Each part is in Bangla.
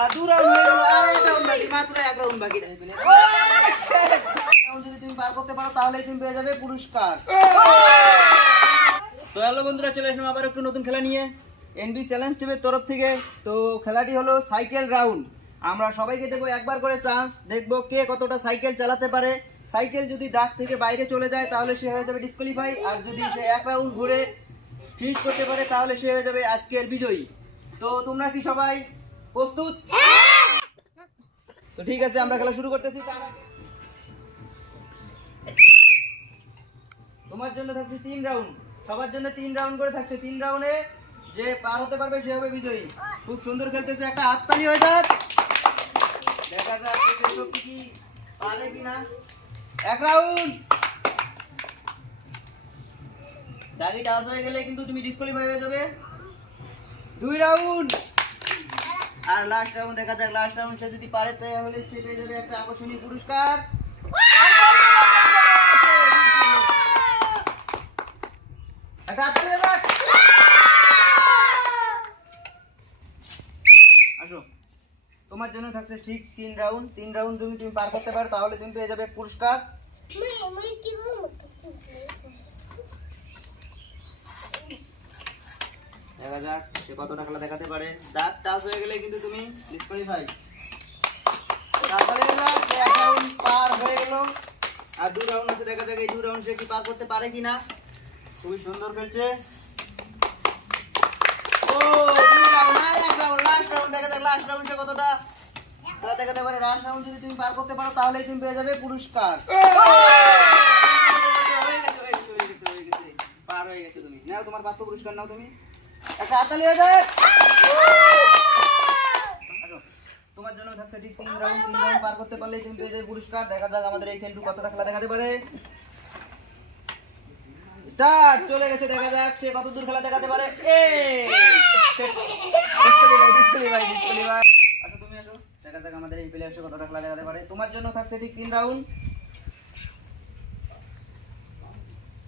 আর 2 রাউন্ড হয়ে গেল, আর 1 রাউন্ড বাকি, মাত্র 1 রাউন্ড বাকি। যদি তুমি পার করতে পারো তাহলেই তুমি পেয়ে যাবে পুরস্কার। তো হ্যালো বন্ধুরা, চলে আসলাম আবার একটু নতুন খেলা নিয়ে এনবি চ্যালেঞ্জ টিমের তরফ থেকে। তো খেলাটি হলো সাইকেল রাউন্ড। আমরা সবাইকে দেবো একবার করে চান্স, দেখবো কে কতটা সাইকেল চালাতে পারে। সাইকেল যদি দাগ থেকে বাইরে চলে যায় তাহলে সে হয়ে যাবে ডিসকোয়ালিফাই, আর যদি সে 1 রাউন্ড ঘুরে ফিনিশ করতে পারে তাহলে সে হয়ে যাবে আজকের বিজয়ী। তো তোমরা কি সবাই প্রস্তুত? তো ঠিক আছে, আমরা খেলা শুরু করতেছি। তোমার জন্য থাকছে 3 রাউন্ড, সবার জন্য 3 রাউন্ড করে থাকছে। 3 রাউন্ডে যে পার হতে পারবে সে হবে বিজয়ী। খুব সুন্দর খেলতেছে, একটা হাততালি হয়ে যাক। দেখা যাক সে সত্যি কি পারে কিনা। 1 রাউন্ড দাগি টাচ হয়ে গেলে কিন্তু তুমি ডিসকোয়ালিফাই হয়ে যাবে। 2 রাউন্ড আর লাস্ট রাউন্ড। দেখা যাক লাস্ট রাউন্ড সে যদি পারে তাহলে সে পেয়ে যাবে একটা আকর্ষণীয় পুরস্কার। আসো, তোমার জন্য থাকছে ঠিক 3 রাউন্ড। 3 রাউন্ড তুমি পার করতে পারো তাহলে তুমি পেয়ে যাবে পুরস্কার। দেখা যাক সে কতটা খেলা দেখাতে পারে। দাগ টাচ হয়ে গেলে কিন্তু তুমি ডিসকোয়ালিফাই। তাহলে সে 1 রাউন্ড পার হয়ে গেল, আর 2 রাউন্ড আছে। দেখা যাক এই 2 রাউন্ড সে কি পার করতে পারে কিনা। খুবই সুন্দর খেলছে। ও 2 রাউন্ড আর 1 রাউন্ড, লাস্ট রাউন্ড। দেখা যাক লাস্ট রাউন্ড সে কতটা খেলা দেখাতে পারে। লাস্ট রাউন্ড যদি তুমি পার করতে পারো তাহলেই তুমি পেয়ে যাবে পুরস্কার। পার হয়ে গেছে তুমি। নাও তোমার প্রাপ্ত পুরস্কার, নাও তুমি। একটা হাততালি হয়ে যাক। তোমার জন্য থাকছে ঠিক 3 রাউন্ড। 3 রাউন্ড পার করতে পারলেই তুমি পেয়ে যাবে পুরস্কার। দেখা যাক আমাদের এই খেলটু কতটা খেলা দেখাতে পারে। স্টার্ট চলে গেছে, দেখা যাক সে কত দূর খেলা দেখাতে পারে। ডিসকোয়ালিফাই। আসো তুমি আসো, দেখা যাক আমাদের এই প্লেয়ার সে কতটা খেলা দেখাতে পারে। তোমার জন্য থাকছে ঠিক 3 রাউন্ড।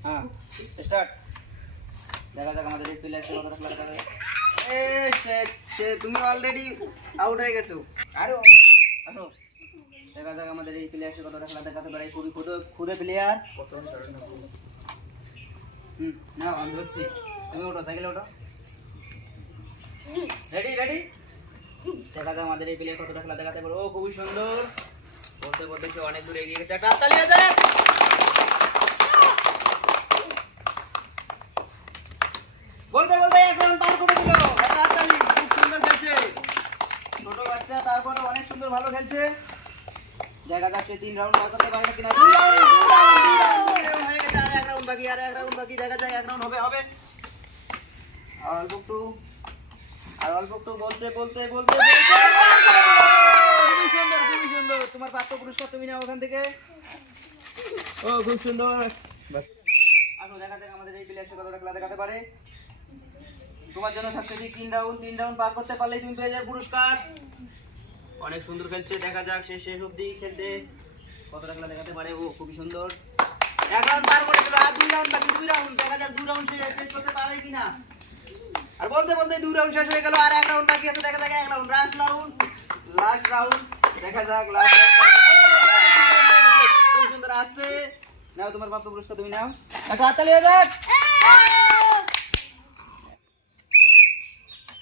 হ্যাঁ স্টার্ট। দেখা যাক আমাদের এই প্লেয়ার সে কতটা খেলা দেখাতে পারে। সে তুমি অলরেডি আউট হয়ে গেছো। আরো আসো, দেখা যাক আমাদের এই প্লেয়ার সে কতটা খেলা দেখাতে পারে। খুবই খুদে প্লেয়ার। নাও আমি ধরছি, তুমি ওঠো, সাইকেলে ওঠো। Ready ready. দেখা যাক আমাদের এই প্লেয়ার কতটা খেলা দেখাতে পারে। ও খুবই সুন্দর, বলতে বলতে সে অনেক দূর এগিয়ে গেছে। একটা হাততালি হয়ে যাক। বলতে বলতে 1 রাউন্ড পার করে দিল। একটা হাততালি। খুব সুন্দর খেলছে ছোট বাচ্চা, তারপরে অনেক সুন্দর ভালো খেলছে। দেখা যাক সে 3 রাউন্ড পার করতে পারবে কিনা। 2 রাউন্ড হয়ে গেছে, আর 1 রাউন্ড বাকি, আর 1 রাউন্ড বাকি। দেখা যাক 1 রাউন্ড হবে হবে। আর অল্প একটু বলতে বলতে বলতে খুবই সুন্দর, খুবই সুন্দর। তোমার প্রাপ্ত পুরস্কার তুমি নাও ওখান থেকে। ও খুব সুন্দর। আসো, দেখা যাক আমাদের এই প্লেয়ার সে কতটা খেলা দেখাতে পারে। তোমার জন্য থাকছে 3 রাউন্ড। 3 রাউন্ড পার করতে পারলেই তুমি পেয়ে যাবে পুরস্কার। অনেক সুন্দর খেলছে, দেখা যাক সে শেষ অবধি খেলতে কতটা খেলা দেখাতে পারে। ও খুবই সুন্দর। 1 রাউন্ড পার করে দিল, আর 2 রাউন্ড বাকি। 2 রাউন্ড, দেখা যাক 2 রাউন্ড সে শেষ করতে পারে কিনা। আর বলতে বলতে 2 রাউন্ড শেষ হয়ে গেল, আর 1 রাউন্ড বাকি আছে। দেখা যাক 1 রাউন্ড, লাস্ট রাউন্ড। দেখা যাক লাস্ট রাউন্ড। খুব সুন্দর। আসতে নাও তোমার প্রাপ্ত পুরস্কার তুমি নাও। একটা হাততালি হয়ে যাক।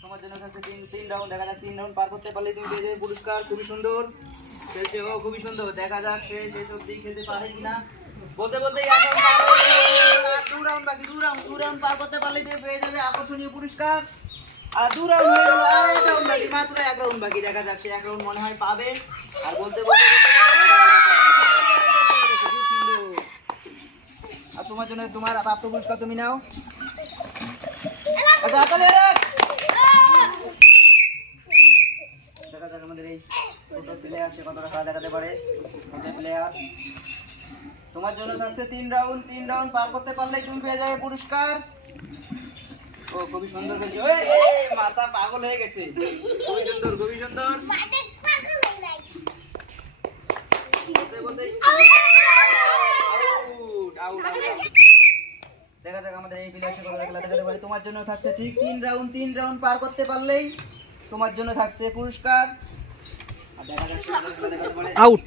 তোমার জন্য থাকছে 3 রাউন্ড। দেখা যাক 3 রাউন্ড পার করতে পারলে তুমি পেয়ে যাবে পুরস্কার। খুবই সুন্দর খেলছে ও, খুবই সুন্দর। দেখা যাক সে শেষ অবধি খেলতে পারে কিনা। বলতে বলতে 1 রাউন্ড পার হয়ে গেল, আর 2 রাউন্ড বাকি। 2 রাউন্ড পার করতে পারলে তুমি পেয়ে যাবে আকর্ষণীয় পুরস্কার। আর 2 রাউন্ড হয়ে গেল, আর 1 রাউন্ড বাকি, মাত্র 1 রাউন্ড বাকি। দেখা যাক সে 1 রাউন্ড মনে হয় পাবে। আর বলতে বলতে আর তোমার জন্য তোমার প্রাপ্ত পুরস্কার তুমি নাও। দেখা যাক আমাদের এই ছোট প্লেয়ার সে কতটা খেলা দেখাতে পারে। প্লেয়ার তোমার জন্য থাকছে 3 রাউন্ড। 3 রাউন্ড পার করতে পারলেই তুমি পেয়ে যাবে পুরস্কার। ও খুবই সুন্দর খেলছে। মাথা পাগল হয়ে গেছে। খুবই সুন্দর, খুবই সুন্দর। দেখা যাক আমাদের এই প্লেয়ার সে কতটা খেলা দেখাতে পারে। তোমার জন্য থাকছে ঠিক 3 রাউন্ড। 3 রাউন্ড পার করতে পারলেই তোমার জন্য থাকছে পুরস্কার। আর দেখা যাচ্ছে আমাদের খেলা দেখাতে পারে। আউট।